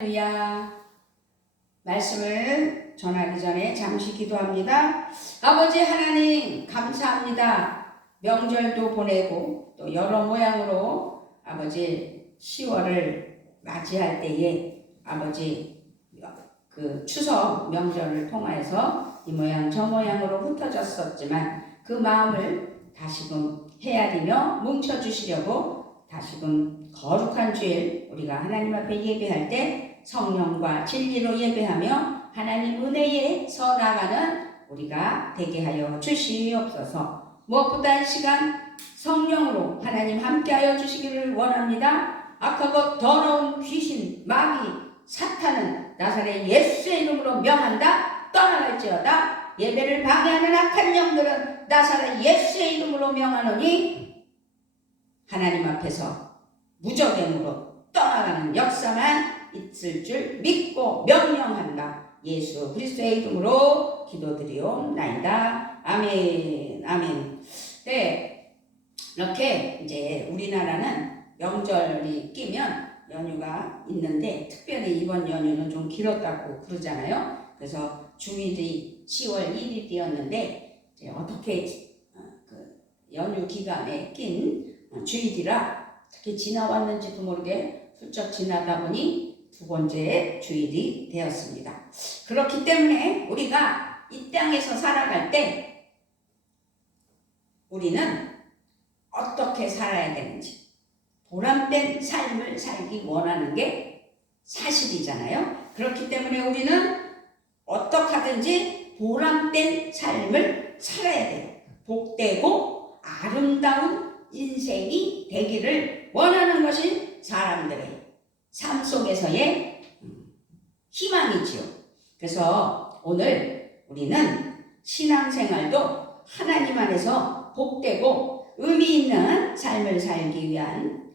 할렐루야. 말씀을 전하기 전에 잠시 기도합니다. 아버지 하나님 감사합니다. 명절도 보내고 또 여러 모양으로 아버지 10월을 맞이할 때에 아버지 그 추석 명절을 통하여서 이 모양 저 모양으로 흩어졌었지만 그 마음을 다시금 헤아리며 뭉쳐주시려고 다시금 거룩한 주일 우리가 하나님 앞에 예배할 때 성령과 진리로 예배하며 하나님 은혜에 서 나가는 우리가 되게 하여 주시옵소서. 무엇보다 이 시간 성령으로 하나님 함께하여 주시기를 원합니다. 악하고 더러운 귀신, 마귀, 사탄은 나사렛 예수의 이름으로 명한다. 떠나갈지어다. 예배를 방해하는 악한 영들은 나사렛 예수의 이름으로 명하노니 하나님 앞에서 무적행으로 떠나가는 역사만 있을 줄 믿고 명령한다. 예수 그리스도의 이름으로 기도드리옵나이다. 아멘. 아멘. 네, 이렇게 이제 우리나라는 명절이 끼면 연휴가 있는데 특별히 이번 연휴는 좀 길었다고 그러잖아요. 그래서 주일이 10월 1일이었는데 이제 어떻게 그 연휴 기간에 낀 주일이라 어떻게 지나왔는지도 모르게 훌쩍 지나다 보니 두 번째 주일이 되었습니다. 그렇기 때문에 우리가 이 땅에서 살아갈 때 우리는 어떻게 살아야 되는지 보람된 삶을 살기 원하는 게 사실이잖아요. 그렇기 때문에 우리는 어떻게 하든지 보람된 삶을 살아야 돼요. 복되고 아름다운 인생이 되기를 원하는 것이 사람들의 삶 속에서의 희망이지요. 그래서 오늘 우리는 신앙생활도 하나님 안에서 복되고 의미 있는 삶을 살기 위한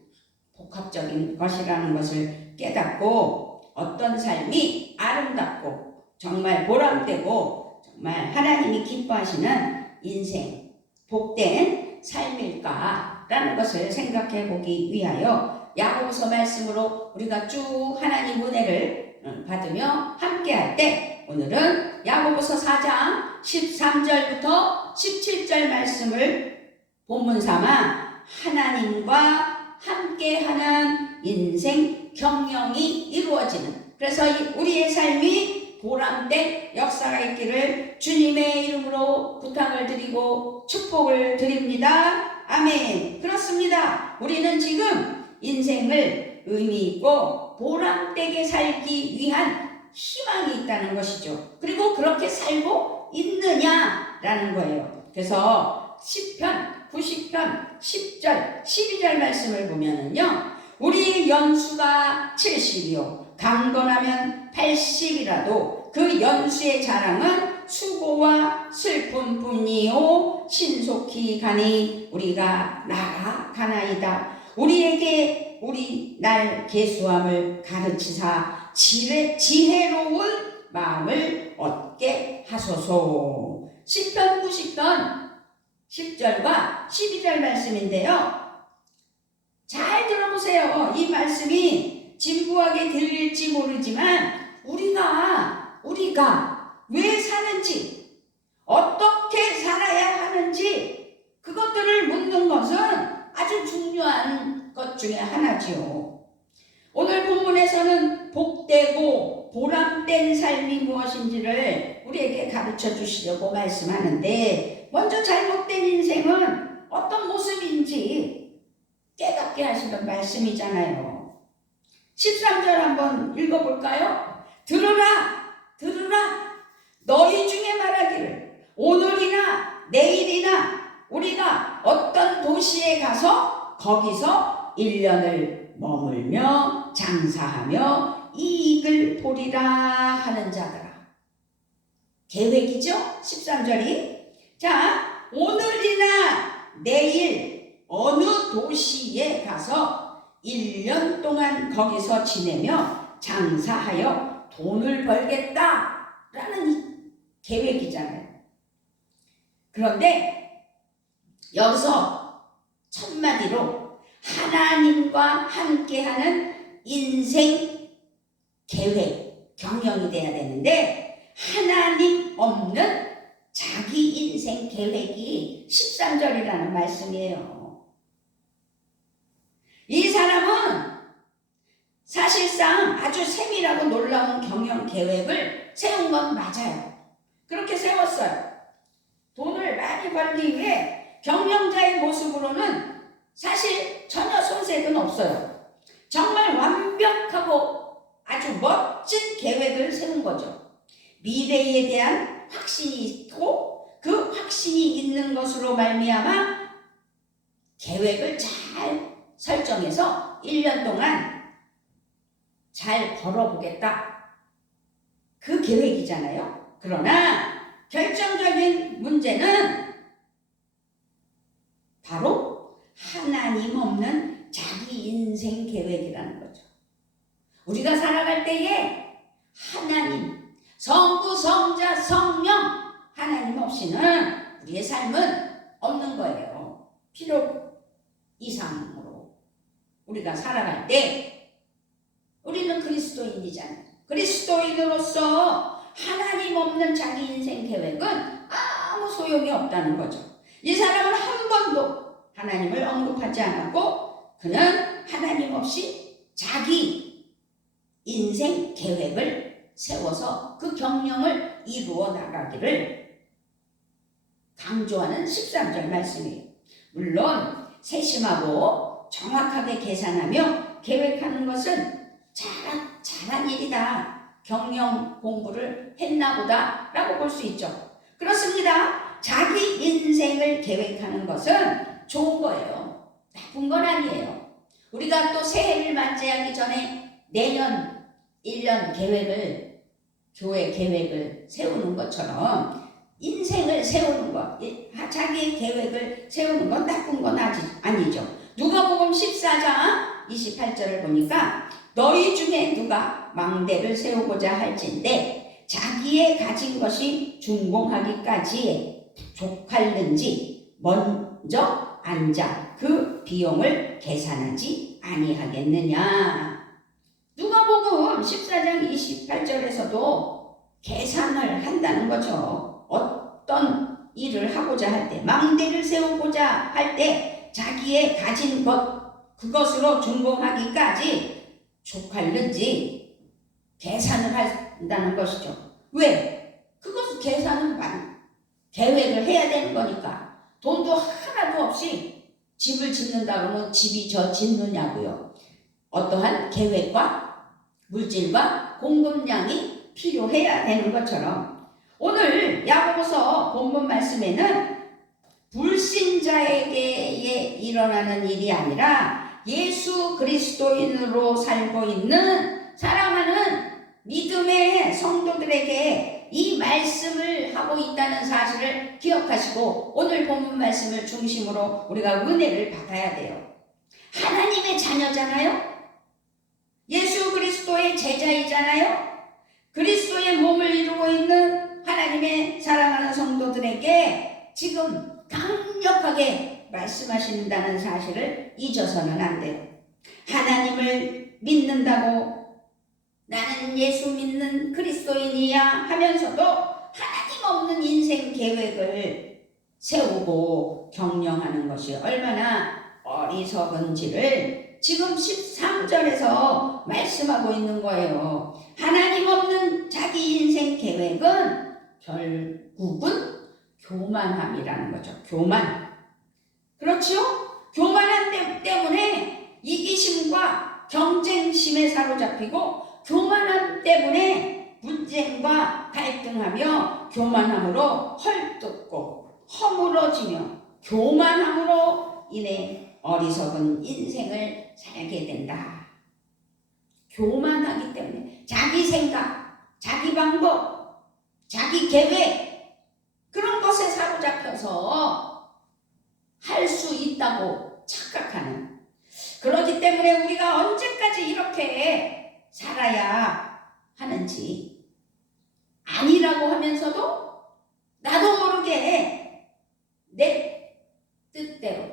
복합적인 것이라는 것을 깨닫고 어떤 삶이 아름답고 정말 보람되고 정말 하나님이 기뻐하시는 인생, 복된 삶일까라는 것을 생각해 보기 위하여 야고보서 말씀으로 우리가 쭉 하나님 은혜를 받으며 함께할 때 오늘은 야고보서 4장 13절부터 17절 말씀을 본문 삼아 하나님과 함께하는 인생 경영이 이루어지는, 그래서 우리의 삶이 보람된 역사가 있기를 주님의 이름으로 부탁을 드리고 축복을 드립니다. 아멘. 그렇습니다. 우리는 지금 인생을 의미 있고 보람되게 살기 위한 희망이 있다는 것이죠. 그리고 그렇게 살고 있느냐라는 거예요. 그래서 시편 90편 10절 12절 말씀을 보면은요, 우리 연수가 70이요 강건하면 80이라도 그 연수의 자랑은 수고와 슬픔뿐이요 신속히 가니 우리가 나아가나이다. 우리에게 우리 날 계수함을 가르치사 지혜로운 마음을 얻게 하소서. 시편 90편 10절과 12절 말씀인데요, 잘 들어보세요. 이 말씀이 진부하게 들릴지 모르지만 우리가 왜 사는지, 어떻게 살아야 하는지 그것들을 묻는 것은 아주 중요한 것 중에 하나지요. 오늘 본문에서는 복되고 보람된 삶이 무엇인지를 우리에게 가르쳐 주시려고 말씀하는데, 먼저 잘못된 인생은 어떤 모습인지 깨닫게 하시는 말씀이잖아요. 13절 한번 읽어볼까요? 들으라 너희 중에 말하기를 오늘이나 내일이나 우리가 어떤 도시에 가서 거기서 1년을 머물며 장사하며 이익을 보리라 하는 자들아. 계획이죠? 13절이. 자, 오늘이나 내일 어느 도시에 가서 1년 동안 거기서 지내며 장사하여 돈을 벌겠다라는 계획이잖아요. 그런데 여기서 첫마디로 하나님과 함께하는 인생 계획, 경영이 돼야 되는데 하나님 없는 자기 인생 계획이 13절이라는 말씀이에요. 이 사람은 사실상 아주 세밀하고 놀라운 경영 계획을 세운 건 맞아요. 그렇게 세웠어요. 돈을 많이 벌기 위해 경영자의 모습으로는 사실 전혀 손색은 없어요. 정말 완벽하고 아주 멋진 계획을 세운 거죠. 미래에 대한 확신이 있고 그 확신이 있는 것으로 말미암아 계획을 잘 설정해서 1년 동안 잘 벌어보겠다. 그 계획이잖아요. 그러나 결정적인 문제는 바로 하나님 없는 자기 인생 계획이라는 거죠. 우리가 살아갈 때에 하나님, 성부, 성자, 성령 하나님 없이는 우리의 삶은 없는 거예요. 필요 이상으로 우리가 살아갈 때 우리는 그리스도인이잖아요. 그리스도인으로서 하나님 없는 자기 인생 계획은 아무 소용이 없다는 거죠. 이 사람은 한 번도 하나님을 언급하지 않았고 그는 하나님 없이 자기 인생 계획을 세워서 그 경영을 이루어 나가기를 강조하는 13절 말씀이에요. 물론 세심하고 정확하게 계산하며 계획하는 것은 잘한 일이다. 경영 공부를 했나 보다 라고 볼 수 있죠. 그렇습니다. 자기 인생을 계획하는 것은 좋은 거예요. 나쁜 건 아니에요. 우리가 또 새해를 맞이하기 전에 내년 1년 계획을, 교회 계획을 세우는 것처럼 인생을 세우는 것, 자기의 계획을 세우는 건 나쁜 건 아니죠. 누가복음 14장 28절을 보니까 너희 중에 누가 망대를 세우고자 할진대 자기의 가진 것이 준공하기까지 족할는지 먼저 앉아 그 비용을 계산하지 아니하겠느냐. 누가복음 14장 28절에서도 계산을 한다는 거죠. 어떤 일을 하고자 할 때, 망대를 세우고자 할 때 자기의 가진 것, 그것으로 준공하기까지 족할는지 계산을 한다는 것이죠. 왜? 그것은 계획을 해야 되는 거니까. 돈도 하나도 없이 집을 짓는다 그러면 집이 저 짓느냐고요. 어떠한 계획과 물질과 공급량이 필요해야 되는 것처럼 오늘 야고보서 본문 말씀에는 불신자에게 일어나는 일이 아니라 예수 그리스도인으로 살고 있는 사랑하는 믿음의 성도들에게 이 말씀을 하고 있다는 사실을 기억하시고 오늘 본문 말씀을 중심으로 우리가 은혜를 받아야 돼요. 하나님의 자녀잖아요. 예수 그리스도의 제자이잖아요. 그리스도의 몸을 이루고 있는 하나님의 사랑하는 성도들에게 지금 강력하게 말씀하신다는 사실을 잊어서는 안 돼요. 하나님을 믿는다고 나는 예수 믿는 그리스도인이야 하면서도 하나님 없는 인생 계획을 세우고 경영하는 것이 얼마나 어리석은지를 지금 13절에서 말씀하고 있는 거예요. 하나님 없는 자기 인생 계획은 결국은 교만함이라는 거죠. 교만. 그렇죠? 교만함 때문에 이기심과 경쟁심에 사로잡히고 교만함 때문에 분쟁과 갈등하며 교만함으로 헐뜯고 허물어지며 교만함으로 인해 어리석은 인생을 살게 된다. 교만하기 때문에 자기 생각, 자기 방법, 자기 계획 그런 것에 사로잡혀서 할 수 있다고 착각하는. 그렇기 때문에 우리가 언제까지 이렇게 살아야 하는지 아니라고 하면서도 나도 모르게 내 뜻대로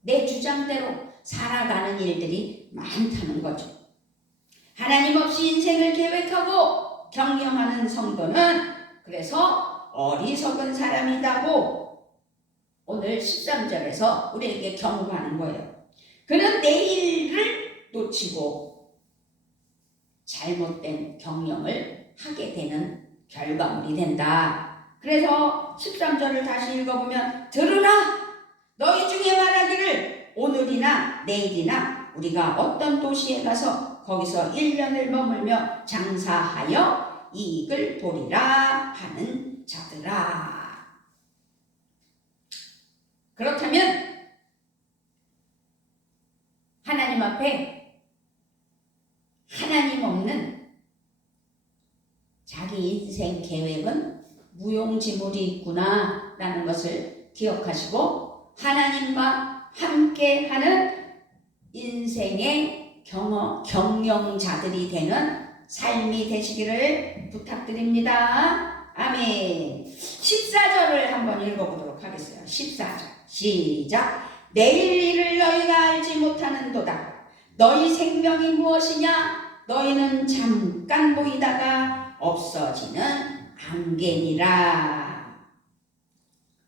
내 주장대로 살아가는 일들이 많다는 거죠. 하나님 없이 인생을 계획하고 경영하는 성도는 그래서 어리석은 사람이라고 오늘 13절에서 우리에게 경고하는 거예요. 그는 내일을 놓치고 잘못된 경영을 하게 되는 결과물이 된다. 그래서 13절을 다시 읽어보면 들으라! 너희 중에 말하기를 오늘이나 내일이나 우리가 어떤 도시에 가서 거기서 1년을 머물며 장사하여 이익을 보리라 하는 자들아. 그렇다면 하나님 앞에 하나님 없는 자기 인생 계획은 무용지물이 있구나 라는 것을 기억하시고 하나님과 함께하는 인생의 경영자들이 되는 삶이 되시기를 부탁드립니다. 아멘. 14절을 한번 읽어보도록 하겠어요. 14절 시작. 내일 일을 너희가 알지 못하는도다. 너희 생명이 무엇이냐? 너희는 잠깐 보이다가 없어지는 안개니라.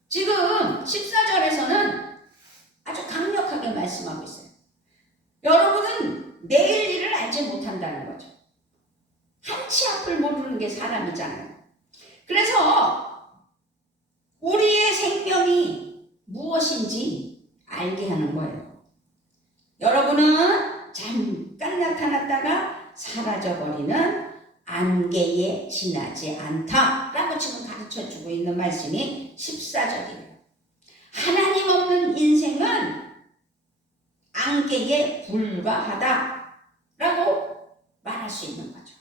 지금 14절에서는 아주 강력하게 말씀하고 있어요. 여러분은 내일 일을 알지 못한다는 거죠. 한치 앞을 모르는 게 사람이잖아요. 그래서 우리의 생명이 무엇인지 알게 하는 거예요. 여러분은 잠깐 나타났다가 사라져버리는 안개에 지나지 않다라고 지금 가르쳐주고 있는 말씀이 14절이에요. 하나님 없는 인생은 안개에 불과하다라고 말할 수 있는 거죠.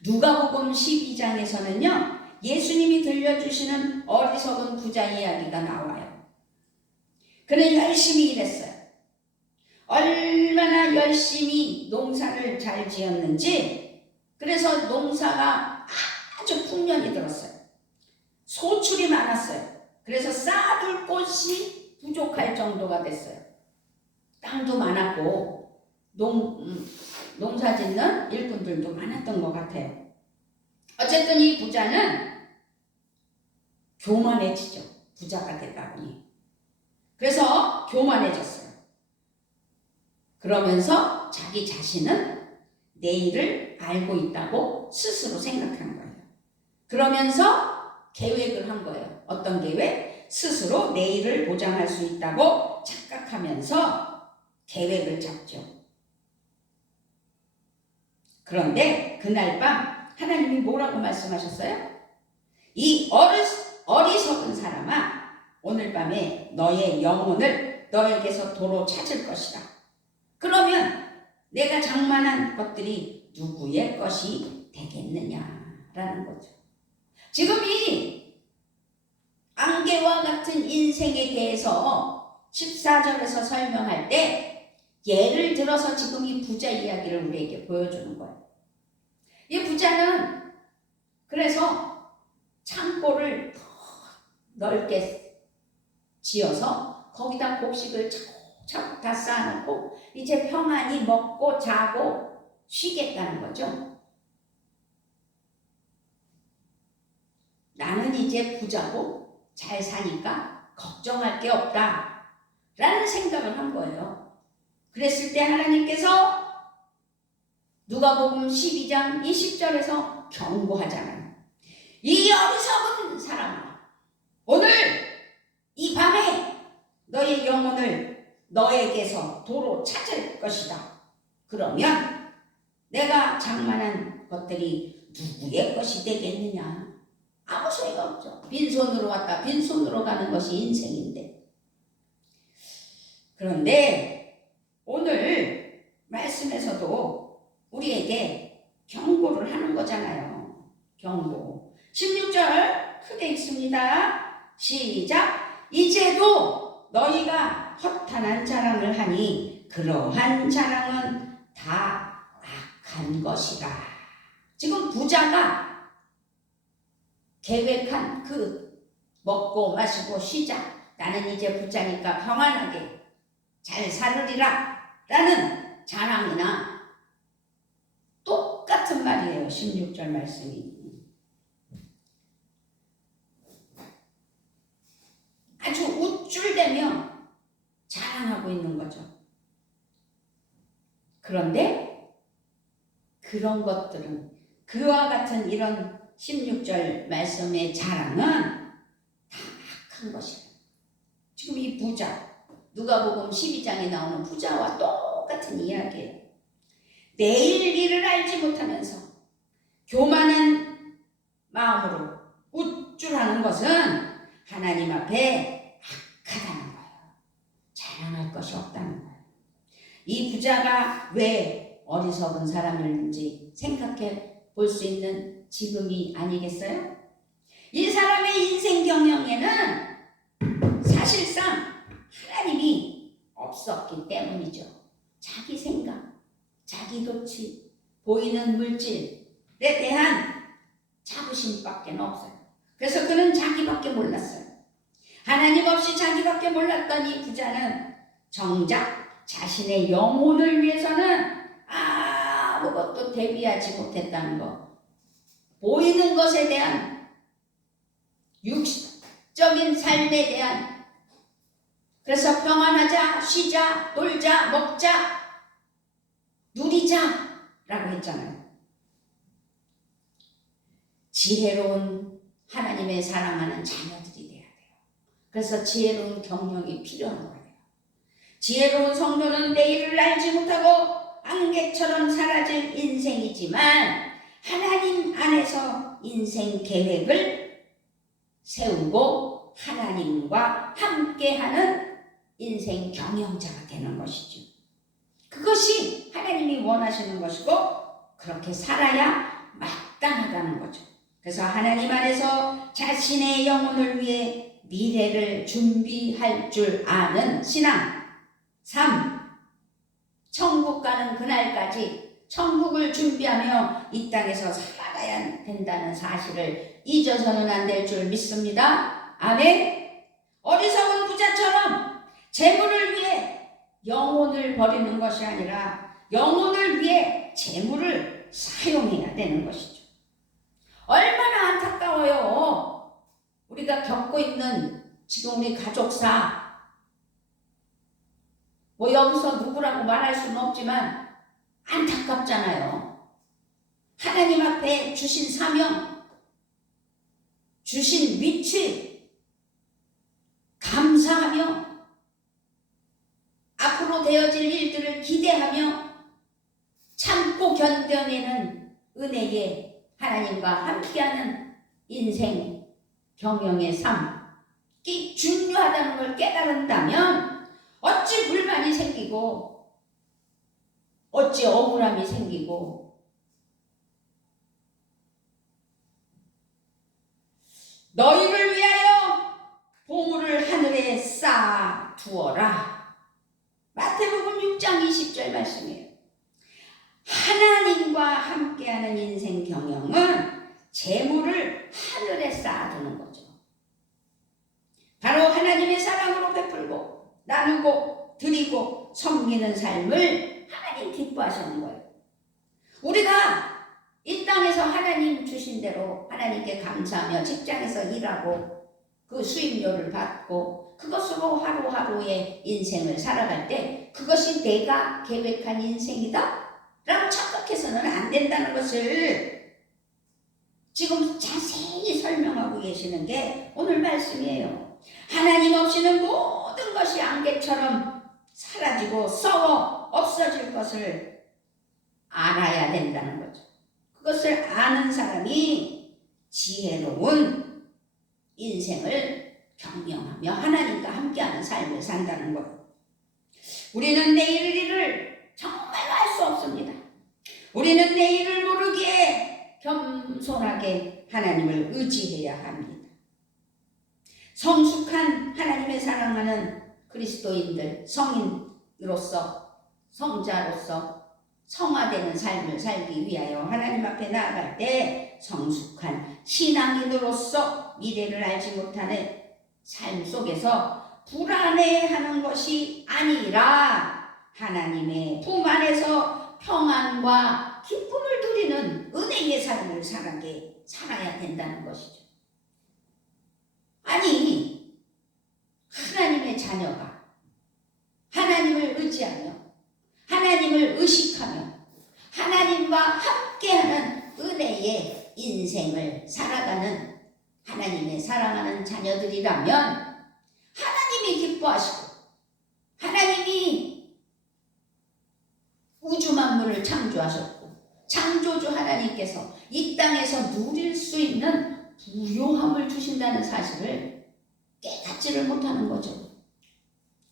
누가복음 12장에서는요. 예수님이 들려주시는 어리석은 부자 이야기가 나와요. 그는 열심히 일했어요. 얼마나 열심히 농사를 잘 지었는지 그래서 농사가 아주 풍년이 들었어요. 소출이 많았어요. 그래서 쌓아둘 곳이 부족할 정도가 됐어요. 땅도 많았고 농사 짓는 일꾼들도 많았던 것 같아요. 어쨌든 이 부자는 교만해지죠. 부자가 되다 보니. 그래서 교만해졌어요. 그러면서 자기 자신은 내일을 알고 있다고 스스로 생각한 거예요. 그러면서 계획을 한 거예요. 어떤 계획? 스스로 내일을 보장할 수 있다고 착각하면서 계획을 잡죠. 그런데 그날 밤 하나님이 뭐라고 말씀하셨어요? 이 어리석은 사람아, 오늘 밤에 너의 영혼을 너에게서 도로 찾을 것이다. 그러면 내가 장만한 것들이 누구의 것이 되겠느냐라는 거죠. 지금 이 안개와 같은 인생에 대해서 14절에서 설명할 때 예를 들어서 지금 이 부자 이야기를 우리에게 보여주는 거예요. 이 부자는 그래서 창고를 넓게 지어서 거기다 곡식을 차곡차곡 다 쌓아놓고 이제 평안히 먹고 자고 쉬겠다는 거죠. 나는 이제 부자고 잘 사니까 걱정할 게 없다 라는 생각을 한 거예요. 그랬을 때 하나님께서 누가복음 12장 20절에서 경고하잖아요. 이 어리석은 사람아, 오늘 이 밤에 너의 영혼을 너에게서 도로 찾을 것이다. 그러면 내가 장만한 것들이 누구의 것이 되겠느냐? 아무 소리가 없죠. 빈손으로 왔다 빈손으로 가는 것이 인생인데. 그런데 오늘 말씀에서도 우리에게 경고를 하는 거잖아요. 경고. 16절 크게 읽습니다. 시작. 이제도 너희가 허탄한 자랑을 하니 그러한 자랑은 다 악한 것이라. 지금 부자가 계획한 그 먹고 마시고 쉬자. 나는 이제 부자니까 평안하게 잘 살으리라 라는 자랑이나 말이에요. 16절 말씀이. 아주 우쭐대며 자랑하고 있는 거죠. 그런데 그런 것들은, 그와 같은 이런 16절 말씀의 자랑은 다 악한 것이에요. 지금 이 부자, 누가복음 12장에 나오는 부자와 똑같은 이야기예요. 내일 일을 알지 못하면서 교만한 마음으로 우쭐하는 것은 하나님 앞에 악하다는 거예요. 자랑할 것이 없다는 거예요. 이 부자가 왜 어리석은 사람인지 생각해 볼 수 있는 지금이 아니겠어요? 이 사람의 인생 경영에는 사실상 하나님이 없었기 때문이죠. 자기 생각, 자기 도취, 보이는 물질에 대한 자부심밖에 없어요. 그래서 그는 자기밖에 몰랐어요. 하나님 없이 자기밖에 몰랐던 이 부자는 정작 자신의 영혼을 위해서는 아무것도 대비하지 못했다는 것, 보이는 것에 대한 육적인 삶에 대한, 그래서 평안하자, 쉬자, 놀자, 먹자, 누리자 라고 했잖아요. 지혜로운 하나님의 사랑하는 자녀들이 돼야 돼요. 그래서 지혜로운 경영이 필요한 거예요. 지혜로운 성도는 내일을 알지 못하고 안개처럼 사라질 인생이지만 하나님 안에서 인생 계획을 세우고 하나님과 함께하는 인생 경영자가 되는 것이죠. 그것이 하나님이 원하시는 것이고 그렇게 살아야 마땅하다는 거죠. 그래서 하나님 안에서 자신의 영혼을 위해 미래를 준비할 줄 아는 신앙. 3. 천국 가는 그날까지 천국을 준비하며 이 땅에서 살아가야 된다는 사실을 잊어서는 안 될 줄 믿습니다. 아멘. 어리석은 부자처럼 재물을 위해 영혼을 버리는 것이 아니라 영혼을 위해 재물을 사용해야 되는 것이죠. 얼마나 안타까워요. 우리가 겪고 있는 지금 우리 가족사, 여기서 누구라고 말할 수는 없지만 안타깝잖아요. 하나님 앞에 주신 사명, 주신 위치 감사하며 앞으로 되어질 일들을 기대하며 참고 견뎌내는 은혜에 하나님과 함께하는 인생 경영의 삶이 중요하다는 걸 깨달은다면 어찌 불만이 생기고 어찌 억울함이 생기고 너희를 위하여 보물을 하늘에 쌓아 두어라. 마태복음 6장 20절 말씀이에요. 하나님과 함께하는 인생 경영은 재물을 하늘에 쌓아두는 거죠. 바로 하나님의 사랑으로 베풀고 나누고 드리고 섬기는 삶을 하나님 기뻐하시는 거예요. 우리가 이 땅에서 하나님 주신 대로 하나님께 감사하며 직장에서 일하고 그 수입료를 받고 그것으로 하루하루의 인생을 살아갈 때 그것이 내가 계획한 인생이다 라고 착각해서는 안 된다는 것을 지금 자세히 설명하고 계시는 게 오늘 말씀이에요. 하나님 없이는 모든 것이 안개처럼 사라지고 썩어 없어질 것을 알아야 된다는 거죠. 그것을 아는 사람이 지혜로운 인생을 경영하며 하나님과 함께하는 삶을 산다는 것. 우리는 내일 일을 정말 알 수 없습니다. 우리는 내일을 모르기에 겸손하게 하나님을 의지해야 합니다. 성숙한 하나님의 사랑하는 그리스도인들, 성인으로서, 성자로서 성화되는 삶을 살기 위하여 하나님 앞에 나아갈 때 성숙한 신앙인으로서 미래를 알지 못하는 삶 속에서 불안해하는 것이 아니라 하나님의 품 안에서 평안과 기쁨을 누리는 은혜의 삶을 살아야 된다는 것이죠. 아니, 하나님의 자녀가 하나님을 의지하며 하나님을 의식하며 하나님과 함께하는 은혜의 인생을 살아가는 하나님의 사랑하는 자녀들이라면 하나님이 기뻐하시고 하나님이 우주 만물을 창조하셨고 창조주 하나님께서 이 땅에서 누릴 수 있는 부요함을 주신다는 사실을 깨닫지를 못하는 거죠.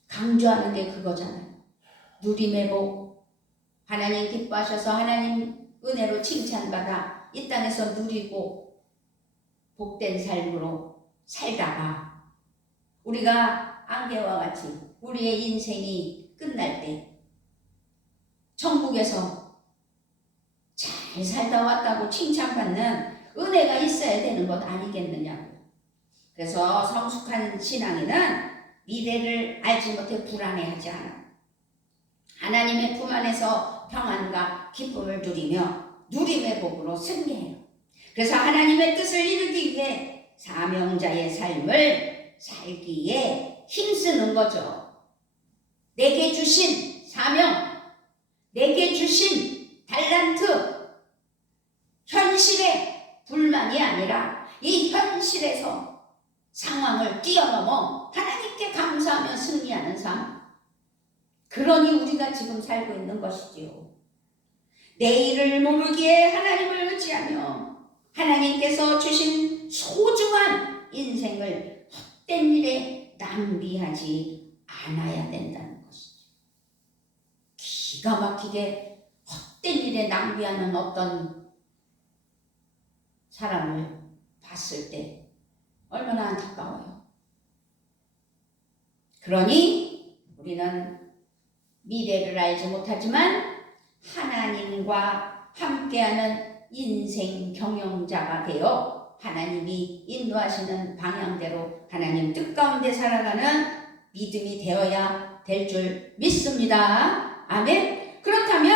강조하는 게 그거잖아요. 누림의 복, 하나님 기뻐하셔서 하나님 은혜로 칭찬받아 이 땅에서 누리고 복된 삶으로 살다가 우리가 안개와 같이 우리의 인생이 끝날 때 천국에서 잘 살다 왔다고 칭찬받는 은혜가 있어야 되는 것 아니겠느냐고요. 그래서 성숙한 신앙인은 미래를 알지 못해 불안해하지 않아. 하나님의 품 안에서 평안과 기쁨을 누리며 누림의 복으로 승리해요. 그래서 하나님의 뜻을 이루기 위해 사명자의 삶을 살기에 힘쓰는 거죠. 내게 주신 사명, 내게 주신 달란트, 현실의 불만이 아니라 이 현실에서 상황을 뛰어넘어 하나님께 감사하며 승리하는 삶. 그러니 우리가 지금 살고 있는 것이지요. 내일을 모르기에 하나님을 의지하며 하나님께서 주신 소중한 인생을 헛된 일에 낭비하지 않아야 된다는 것이죠. 기가 막히게 헛된 일에 낭비하는 어떤 사람을 봤을 때 얼마나 안타까워요. 그러니 우리는 미래를 알지 못하지만 하나님과 함께하는 인생 경영자가 되어 하나님이 인도하시는 방향대로 하나님 뜻 가운데 살아가는 믿음이 되어야 될 줄 믿습니다. 아멘. 그렇다면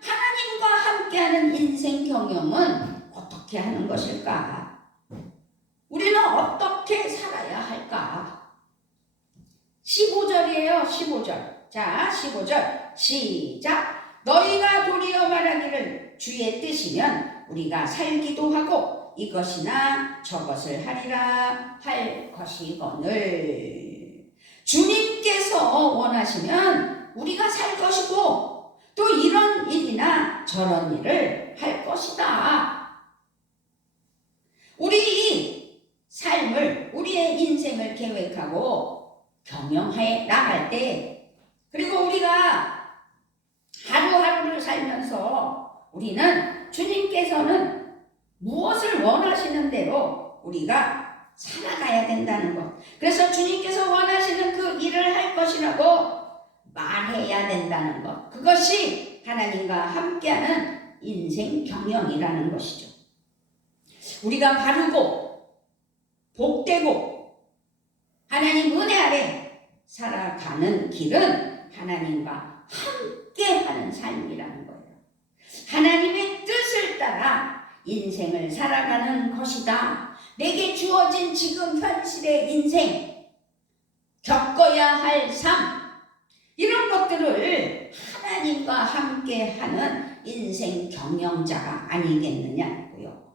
하나님과 함께하는 인생 경영은 어떻게 하는 것일까? 우리는 어떻게 살아야 할까? 15절이에요. 15절. 자, 15절 시작. 너희가 도리어 말하기를 주의 뜻이면 우리가 살기도 하고 이것이나 저것을 하리라 할 것이거늘. 주님께서 원하시면 우리가 살 것이고 또 이런 일이나 저런 일을 할 것이다. 우리 삶을, 우리의 인생을 계획하고 경영해 나갈 때, 그리고 우리가 하루하루를 살면서 우리는 주님께서는 무엇을 원하시는 대로 우리가 살아가야 된다는 것. 그래서 주님께서 원하시는 그 일을 할 것이라고 말해야 된다는 것. 그것이 하나님과 함께하는 인생 경영이라는 것이죠. 우리가 바르고 복되고 하나님 은혜 아래 살아가는 길은 하나님과 함께하는 삶이라는 거예요. 하나님의 뜻을 따라 인생을 살아가는 것이다. 내게 주어진 지금 현실의 인생, 겪어야 할 삶, 이런 것들을 하나님과 함께하는 인생 경영자가 아니겠느냐고요.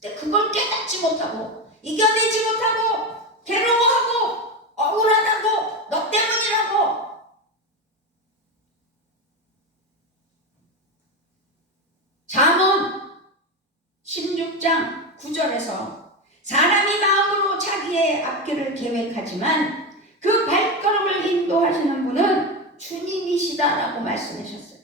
근데 그걸 깨닫지 못하고 이겨내지 못하고 괴로워하고 억울하다고 너 때문이라고 잠언 16장 9절에서 사람이 마음으로 자기의 앞길을 계획하지만 그 발걸음을 인도하시는 분은 주님이시다라고 말씀하셨어요.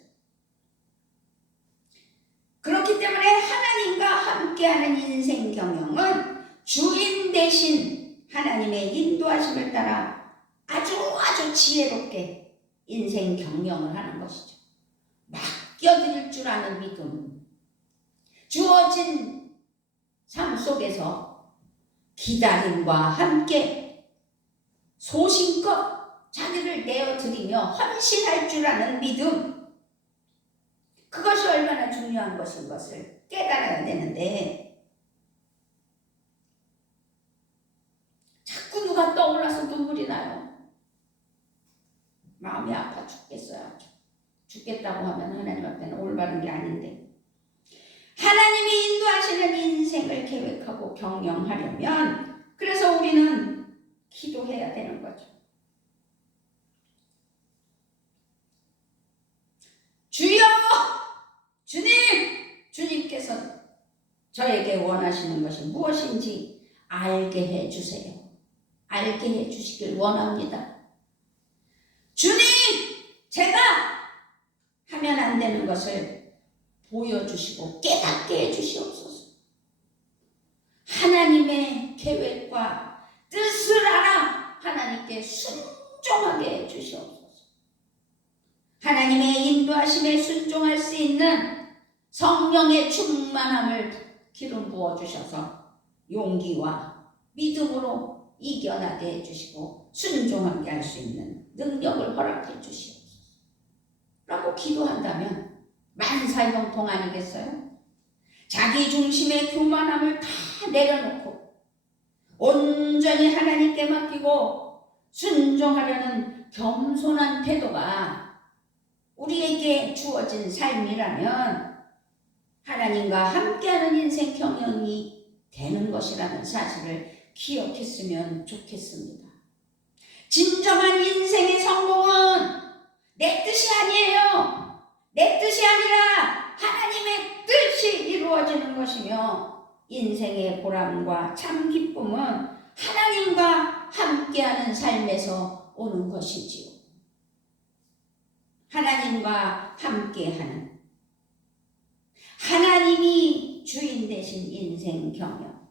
그렇기 때문에 하나님과 함께하는 인생 경영은 주인 대신 하나님의 인도하심을 따라 아주 지혜롭게 인생 경영을 하는 것이죠. 맡겨드릴 줄 아는 믿음, 주어진 삶 속에서 기다림과 함께 소신껏 자기를 내어드리며 헌신할 줄 아는 믿음, 그것이 얼마나 중요한 것인 것을 깨달아야 되는데 자꾸 누가 떠올라서 눈물이 나요. 마음이 아파 죽겠어요. 죽겠다고 하면 하나님 앞에는 올바른 게 아닌데, 하나님이 인도하시는 인생을 계획하고 경영하려면 그래서 우리는 기도해야 되는 거죠. 주여, 주님, 주님께서 저에게 원하시는 것이 무엇인지 알게 해주세요. 알게 해주시길 원합니다. 주님, 제가 하면 안 되는 것을 보여주시고 깨닫게 해주시옵소서. 하나님의 계획과 뜻을 알아 하나님께 순종하게 해주시옵소서. 하나님의 인도하심에 순종할 수 있는 성령의 충만함을 기름 부어주셔서 용기와 믿음으로 이겨나게 해주시고 순종하게 할 수 있는 능력을 허락해 주시옵소서 라고 기도한다면 만사형통 아니겠어요? 자기 중심의 교만함을 다 내려놓고 온전히 하나님께 맡기고 순종하려는 겸손한 태도가 우리에게 주어진 삶이라면 하나님과 함께하는 인생 경영이 되는 것이라는 사실을 기억했으면 좋겠습니다. 진정한 인생의 성공은 내 뜻이 아니에요. 내 뜻이 아니라 하나님의 뜻이 이루어지는 것이며, 인생의 보람과 참 기쁨은 하나님과 함께하는 삶에서 오는 것이지요. 하나님과 함께하는, 하나님이 주인 되신 인생 경영,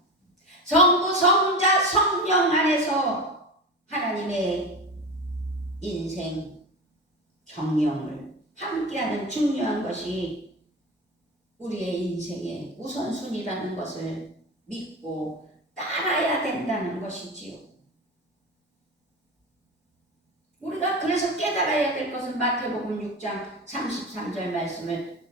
성부, 성자, 성령 안에서 하나님의 인생 경영을 함께하는 중요한 것이 우리의 인생의 우선순위라는 것을 믿고 따라야 된다는 것이지요. 우리가 그래서 깨달아야 될 것은 마태복음 6장 33절 말씀을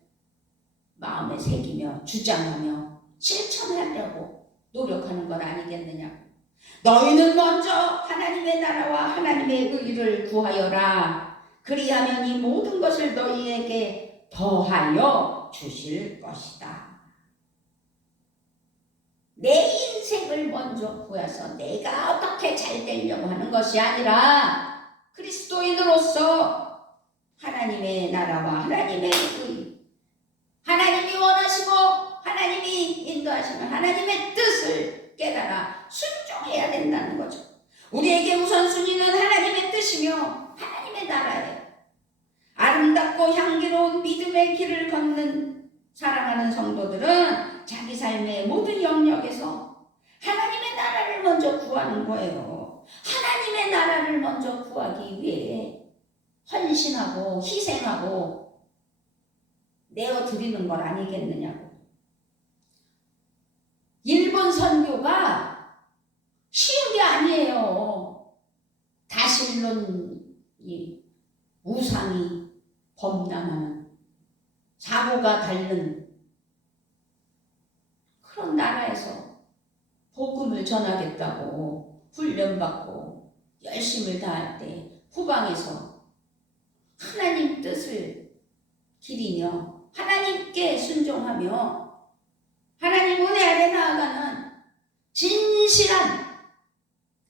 마음에 새기며 주장하며 실천하려고 노력하는 것 아니겠느냐. 너희는 먼저 하나님의 나라와 하나님의 의를 구하여라. 그리하면 이 모든 것을 너희에게 더하여 주실 것이다. 내 인생을 먼저 구해서 내가 어떻게 잘 되려고 하는 것이 아니라 그리스도인으로서 하나님의 나라와 하나님의 의, 하나님이 원하시고 하나님이 인도하시는 하나님의 뜻을 깨달아 순종해야 된다는 거죠. 우리에게 우선순위는 하나님의 뜻이며 하나님의 나라예요. 아름답고 향기로운 믿음의 길을 걷는 사랑하는 성도들은 자기 삶의 모든 영역에서 하나님의 나라를 먼저 구하는 거예요. 하나님의 나라를 먼저 구하기 위해 헌신하고 희생하고 내어드리는 것 아니겠느냐고. 일본 선교가 쉬운 게 아니에요. 다신론이 우상이 범람하는 사고가 다른 그런 나라에서 복음을 전하겠다고 훈련받고 열심을 다할 때 후방에서 하나님 뜻을 기리며 하나님께 순종하며 하나님 은혜 아래 나아가는 진실한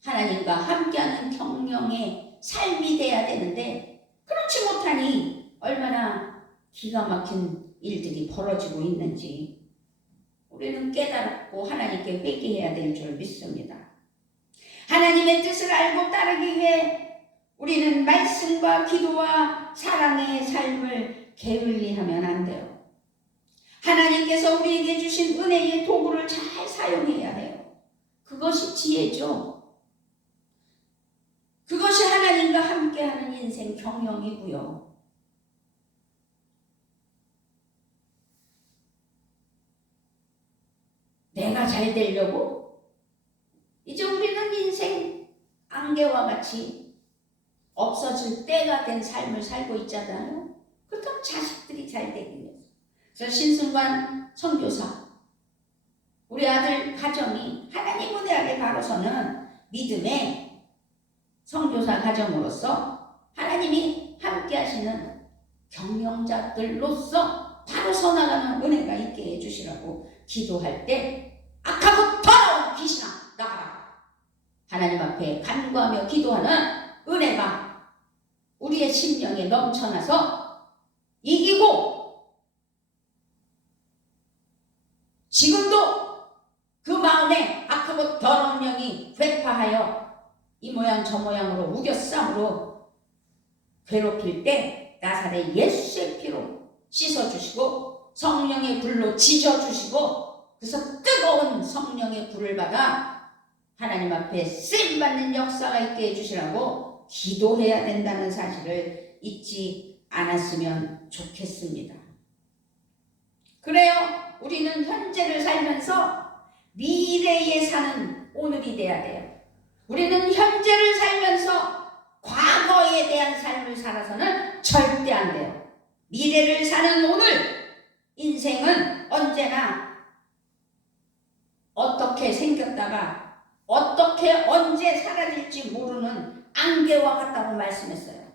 하나님과 함께하는 경영의 삶이 돼야 되는데, 그렇지 못하니 얼마나 기가 막힌 일들이 벌어지고 있는지 우리는 깨달았고 하나님께 회개해야 될 줄 믿습니다. 하나님의 뜻을 알고 따르기 위해 우리는 말씀과 기도와 사랑의 삶을 게을리하면 안 돼요. 하나님께서 우리에게 주신 은혜의 도구를 잘 사용해야 해요. 그것이 지혜죠. 그것이 하나님과 함께하는 인생 경영이고요. 내가 잘 되려고 이제 우리는 인생 안개와 같이 없어질 때가 된 삶을 살고 있잖아요. 그렇다면 자식들이 잘 되기 위해서, 그래서 신승관 선교사, 우리 아들 가정이 하나님 은혜 아래 바로 서는 믿음의 선교사 가정으로서 하나님이 함께 하시는 경영자들로서 바로 서나가는 은혜가 있게 해주시라고 기도할 때 악하고 더러운 귀신아 나가라, 하나님 앞에 간구하며 기도하는 은혜가 우리의 심령에 넘쳐나서 이기고, 지금도 그 마음에 악하고 더러운 영이 회파하여 이 모양 저 모양으로 우겨싸므로 괴롭힐 때 나사렛 예수의 피로 씻어주시고 성령의 불로 지져주시고, 그래서 뜨거운 성령의 불을 받아 하나님 앞에 쓰임받는 역사가 있게 해주시라고 기도해야 된다는 사실을 잊지 않았으면 좋겠습니다. 그래요. 우리는 현재를 살면서 미래에 사는 오늘이 돼야 돼요. 우리는 현재를 살면서 과거에 대한 삶을 살아서는 절대 안 돼요. 미래를 사는 오늘, 인생은 언제나 어떻게 생겼다가 어떻게 언제 사라질지 모르는 안개와 같다고 말씀했어요.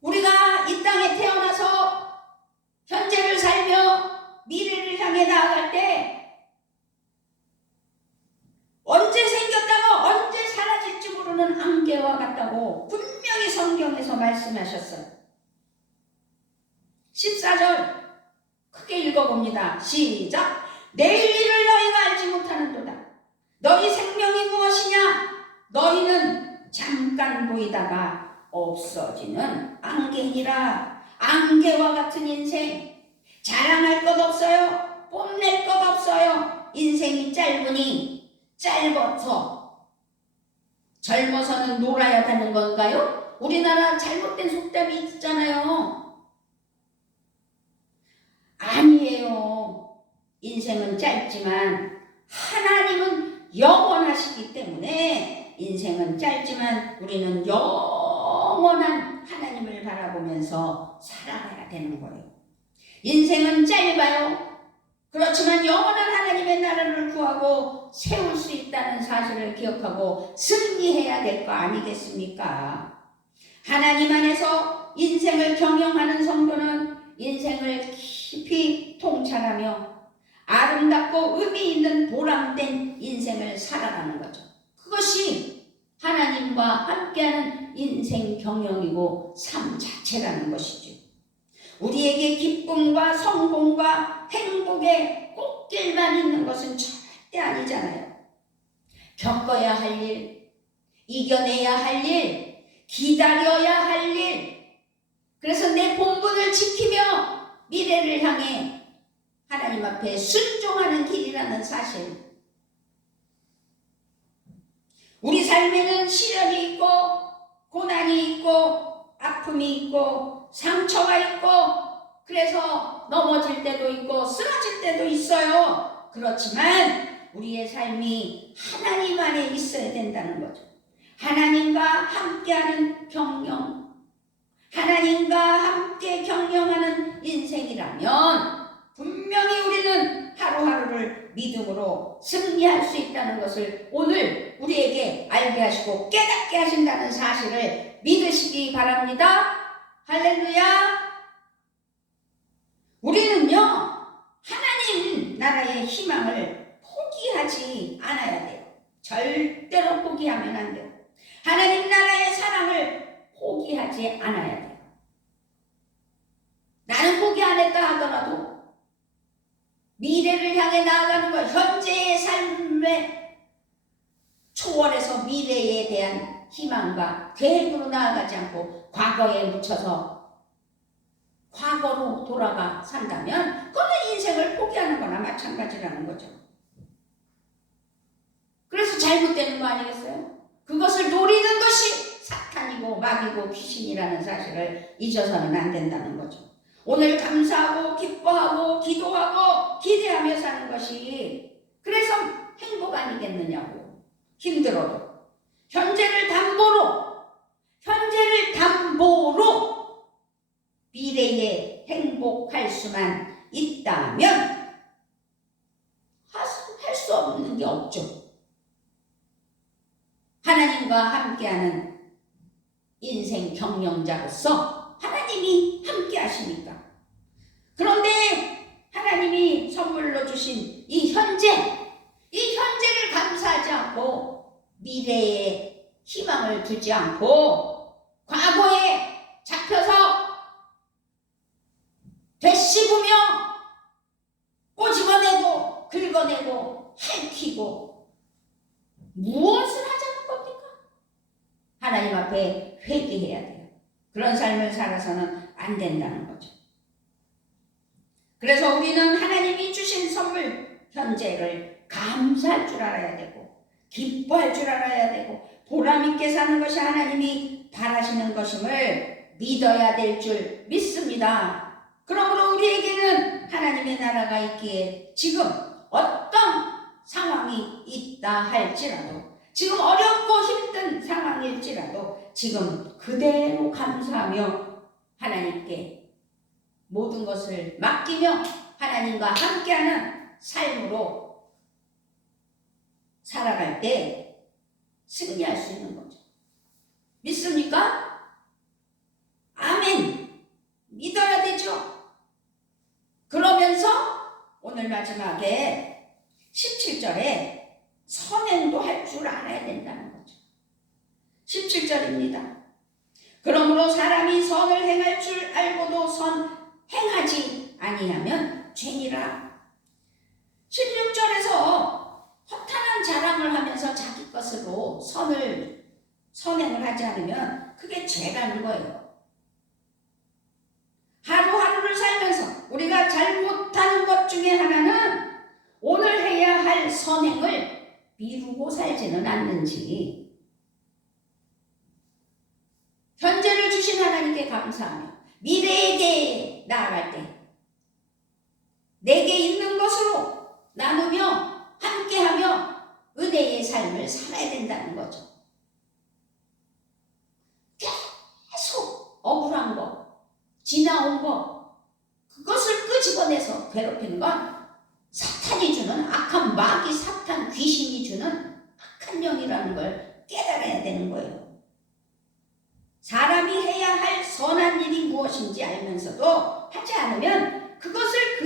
우리가 이 땅에 태어나서 현재를 살며 미래를 향해 나아갈 때 언제 생겼다가 언제 사라질지 모르는 안개와 같다고 분명히 성경에서 말씀하셨어요. 14절 크게 읽어봅니다. 시작. 내일 일을 너희가 알지 못하는도다. 너희 생명이 무엇이냐? 너희는 잠깐 보이다가 없어지는 안개니라. 안개와 같은 인생, 자랑할 것 없어요. 뽐낼 것 없어요. 인생이 짧으니 짧아서 젊어서는 놀아야 하는 건가요? 우리나라 잘못된 속담이 있잖아요. 아니에요. 인생은 짧지만 하나님은 영원하시기 때문에 인생은 짧지만 우리는 영원한 하나님을 바라보면서 살아가야 되는 거예요. 인생은 짧아요. 그렇지만 영원한 하나님의 나라를 구하고 세울 수 있다는 사실을 기억하고 승리해야 될 거 아니겠습니까? 하나님 안에서 인생을 경영하는 성도는 인생을 깊이 통찰하며 아름답고 의미 있는 보람된 인생을 살아가는 거죠. 그것이 하나님과 함께하는 인생 경영이고 삶 자체라는 것이죠. 우리에게 기쁨과 성공과 행복의 꽃길만 있는 것은 절대 아니잖아요. 겪어야 할 일, 이겨내야 할 일, 기다려야 할 일, 그래서 내 본분을 지키며 미래를 향해 하나님 앞에 순종하는 길이라는 사실. 우리 삶에는 시련이 있고 고난이 있고 아픔이 있고 상처가 있고 그래서 넘어질 때도 있고 쓰러질 때도 있어요. 그렇지만 우리의 삶이 하나님 안에 있어야 된다는 거죠. 하나님과 함께하는 경영, 하나님과 함께 경영하는 인생이라면 분명히 우리는 하루하루를 믿음으로 승리할 수 있다는 것을 오늘 우리에게 알게 하시고 깨닫게 하신다는 사실을 믿으시기 바랍니다. 할렐루야. 우리는요 하나님 나라의 희망을 포기하지 않아야 돼요. 절대로 포기하면 안 돼요. 하나님 나라의 사랑을 포기하지 않아야 돼요. 나는 포기 안 했다 하더라도 미래를 향해 나아가는 것, 현재의 삶에 초월해서 미래에 대한 희망과 계획으로 나아가지 않고 과거에 묻혀서 과거로 돌아가 산다면 그건 인생을 포기하는 거나 마찬가지라는 거죠. 그래서 잘못되는 거 아니겠어요? 그것을 노리는 것이 사탄이고 마귀고 귀신이라는 사실을 잊어서는 안 된다는 거죠. 오늘 감사하고 기뻐하고 기도하고 기대하며 사는 것이 그래서 행복 아니겠느냐고. 힘들어도 현재를 담보로 미래의 행복할 수만 있다면 할 수 없는 게 없죠. 하나님과 함께하는 인생 경영자로서 하나님이 함께 하십니까? 그런데 하나님이 선물로 주신 이 현재를 감사하지 않고 미래에 희망을 두지 않고 과거에 잡혀서 되씹으며 꼬집어내고 긁어내고 핥히고 무엇을 하자는 겁니까? 하나님 앞에 회개해야 돼요. 그런 삶을 살아서는 안 된다는 거죠. 그래서 우리는 하나님이 주신 선물 현재를 감사할 줄 알아야 되고 기뻐할 줄 알아야 되고 보람있게 사는 것이 하나님이 바라시는 것임을 믿어야 될 줄 믿습니다. 그러므로 우리에게는 하나님의 나라가 있기에 지금 어떤 상황이 있다 할지라도 지금 어렵고 힘든 상황일지라도 지금 그대로 감사하며 하나님께 모든 것을 맡기며 하나님과 함께하는 삶으로 살아갈 때 승리할 수 있는 거죠. 믿습니까? 아멘. 믿어야 되죠. 그러면서 오늘 마지막에 17절에 선행도 할 줄 알아야 된다는 거죠. 17절입니다. 그러므로 사람이 선을 행할 줄 알고도 행하지 아니하면 죄니라. 16절에서 허탄한 자랑을 하면서 자기 것으로 선행을 하지 않으면 그게 죄라는 거예요. 하루하루를 살면서 우리가 잘못하는 것 중에 하나는 오늘 해야 할 선행을 미루고 살지는 않는지, 현재를 주신 하나님께 감사하며 미래에게 나아갈 때 내게 있는 것으로 나누며 함께하며 은혜의 삶을 살아야 된다는 거죠. 계속 억울한 거, 지나온 거, 그것을 끄집어내서 괴롭히는 건 사탄이 주는 악한 마귀, 사탄, 귀신이 주는 악한 영이라는 걸 깨달아야 되는 거예요. 사람이 해야 할 선한 일이 무엇인지 알면서도 하지 않으면 그것이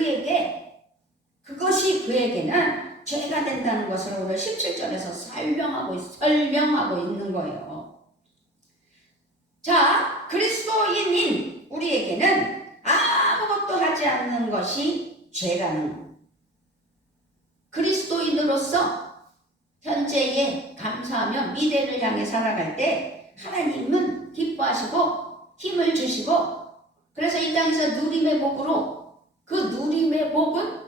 그에게는 죄가 된다는 것을 오늘 17절에서 설명하고 있는 거예요. 자, 그리스도인인 우리에게는 아무것도 하지 않는 것이 죄라는, 그리스도인으로서 현재에 감사하며 미래를 향해 살아갈 때 하나님은 기뻐하시고 힘을 주시고, 그래서 이 땅에서 누림의 복으로, 그 누림의 복은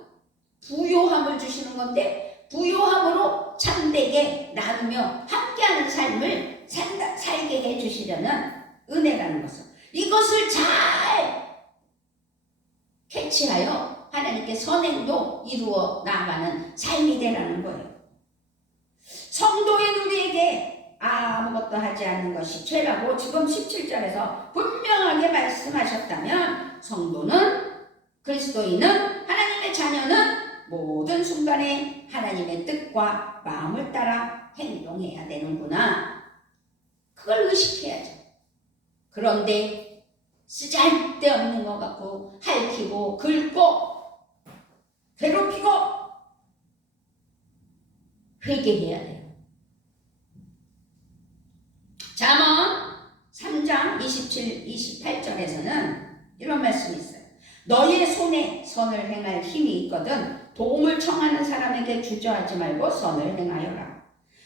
부요함을 주시는 건데 부요함으로 참되게 나누며 함께하는 삶을 살게 해주시려는 은혜라는 것을, 이것을 잘 캐치하여 하나님께 선행도 이루어 나가는 삶이 되라는 거예요. 성도인 우리에게 아무것도 하지 않는 것이 죄라고 지금 17절에서 분명하게 말씀하셨다면, 성도는, 그리스도인은, 하나님의 자녀는 모든 순간에 하나님의 뜻과 마음을 따라 행동해야 되는구나, 그걸 의식해야죠. 그런데 쓰잘데없는 것 같고 핥히고 긁고 괴롭히고 회개해야 돼요. 잠언 3장 27, 28절에서는 이런 말씀이 있어요. 너의 손에 선을 행할 힘이 있거든 도움을 청하는 사람에게 주저하지 말고 선을 행하여라.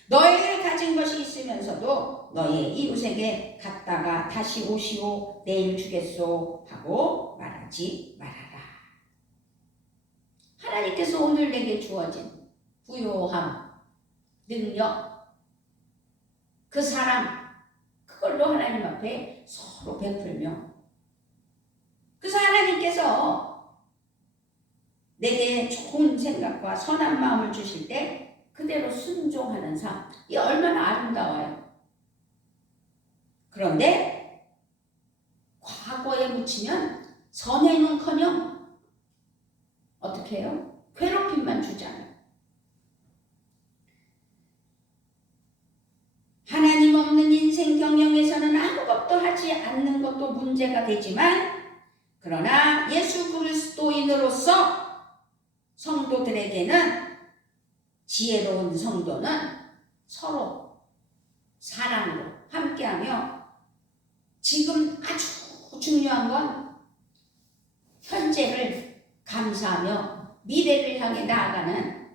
너에게 가진 것이 있으면서도 너의 이웃에게 갔다가 다시 오시오 내일 주겠소 하고 말하지 말아라. 하나님께서 오늘 내게 주어진 부요함, 능력, 그 사랑, 그걸로 하나님 앞에 서로 베풀며, 그래서 하나님께서 내게 좋은 생각과 선한 마음을 주실 때 그대로 순종하는 삶, 이 얼마나 아름다워요. 그런데 과거에 묻히면 선행은커녕 어떻게 해요? 괴롭힘만 주잖아요. 하나님 없는 인생 경영에서는 아무것도 하지 않는 것도 문제가 되지만, 그러나 예수 그리스도인으로서 성도들에게는, 지혜로운 성도는 서로 사랑으로 함께하며, 지금 아주 중요한 건 현재를 감사하며 미래를 향해 나아가는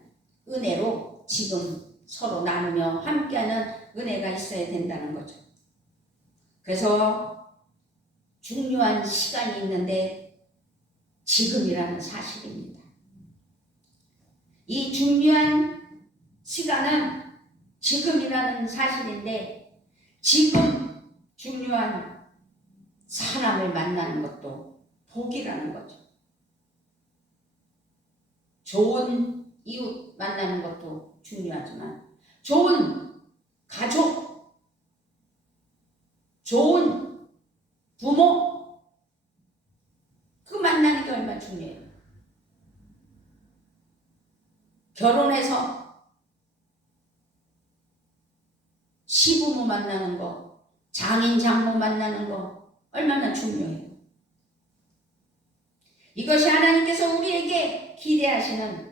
은혜로 지금 서로 나누며 함께하는 은혜가 있어야 된다는 거죠. 그래서 중요한 시간이 있는데 지금이라는 사실입니다. 이 중요한 시간은 지금이라는 사실인데, 지금 중요한 사람을 만나는 것도 복이라는 거죠. 좋은 이웃 만나는 것도 중요하지만, 좋은 가족, 좋은 부모, 그 만나는 게 얼마나 중요해요. 결혼해서 시부모 만나는 거, 장인 장모 만나는 거 얼마나 중요해요. 이것이 하나님께서 우리에게 기대하시는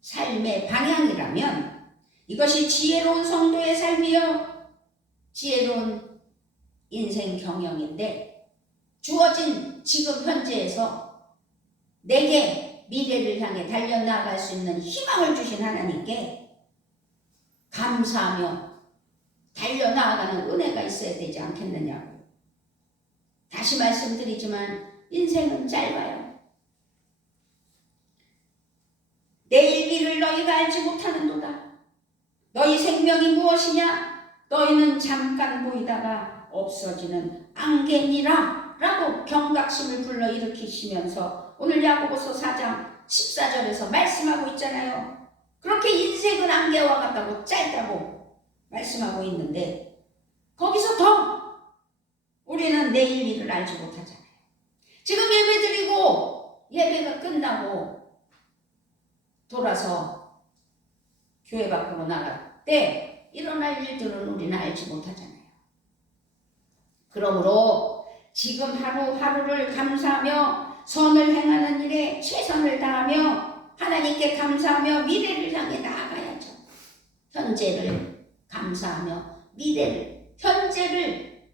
삶의 방향이라면, 이것이 지혜로운 성도의 삶이요 지혜로운 인생 경영인데, 주어진 지금 현재에서 내게 미래를 향해 달려나갈 수 있는 희망을 주신 하나님께 감사하며 달려나가는 은혜가 있어야 되지 않겠느냐고. 다시 말씀드리지만 인생은 짧아요. 내일 일을 너희가 알지 못하는도다. 너희 생명이 무엇이냐? 너희는 잠깐 보이다가 없어지는 안개니라 라고 경각심을 불러일으키시면서 오늘 야고보서 4장 14절에서 말씀하고 있잖아요. 그렇게 인생은 안개와 같다고 짧다고 말씀하고 있는데, 거기서 더 우리는 내일 일을 알지 못하잖아요. 지금 예배 드리고 예배가 끝나고 돌아서 교회 밖으로 나갈 때 일어날 일들은 우리는 알지 못하잖아요. 그러므로 지금 하루하루를 감사하며 선을 행하는 일에 최선을 다하며 하나님께 감사하며 미래를 향해 나아가야죠. 현재를 감사하며 미래를, 현재를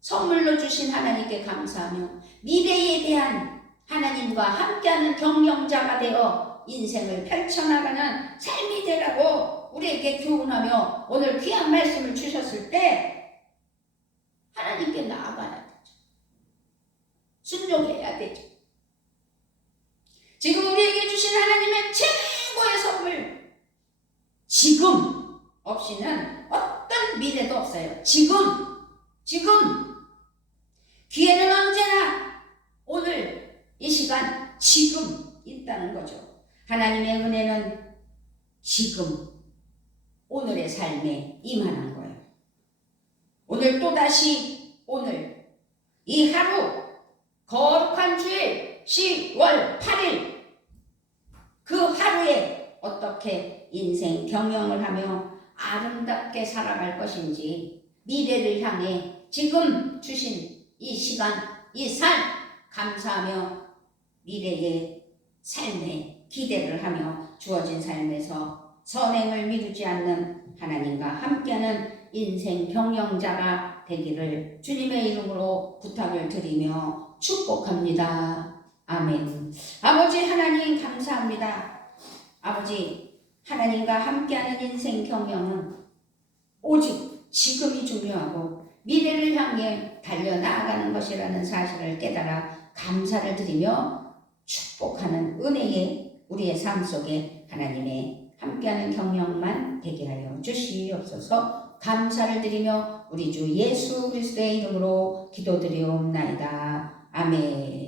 선물로 주신 하나님께 감사하며 미래에 대한 하나님과 함께하는 경영자가 되어 인생을 펼쳐나가는 삶이 되라고 우리에게 교훈하며 오늘 귀한 말씀을 주셨을 때 하나님께 나아가야 되죠. 순종해야 되죠. 지금 우리에게 주신 하나님의 최고의 선물, 지금 없이는 어떤 미래도 없어요. 지금 기회는 언제나 오늘 이 시간 지금 있다는 거죠. 하나님의 은혜는 지금 오늘의 삶에 임하는 거예요. 오늘 또다시 오늘 이 하루 거룩한 주일 10월 8일 그 하루에 어떻게 인생 경영을 하며 아름답게 살아갈 것인지, 미래를 향해 지금 주신 이 시간, 이 삶 감사하며 미래의 삶에 기대를 하며 주어진 삶에서 선행을 미루지 않는 하나님과 함께하는 인생 경영자가 되기를 주님의 이름으로 부탁을 드리며 축복합니다. 아멘. 아버지 하나님 감사합니다. 아버지 하나님과 함께하는 인생 경영은 오직 지금이 중요하고 미래를 향해 달려나가는 것이라는 사실을 깨달아 감사를 드리며 축복하는 은혜에 우리의 삶 속에 하나님의 함께하는 경영만 되게 하여 주시옵소서. 감사를 드리며 우리 주 예수 그리스도의 이름으로 기도드리옵나이다. 아멘.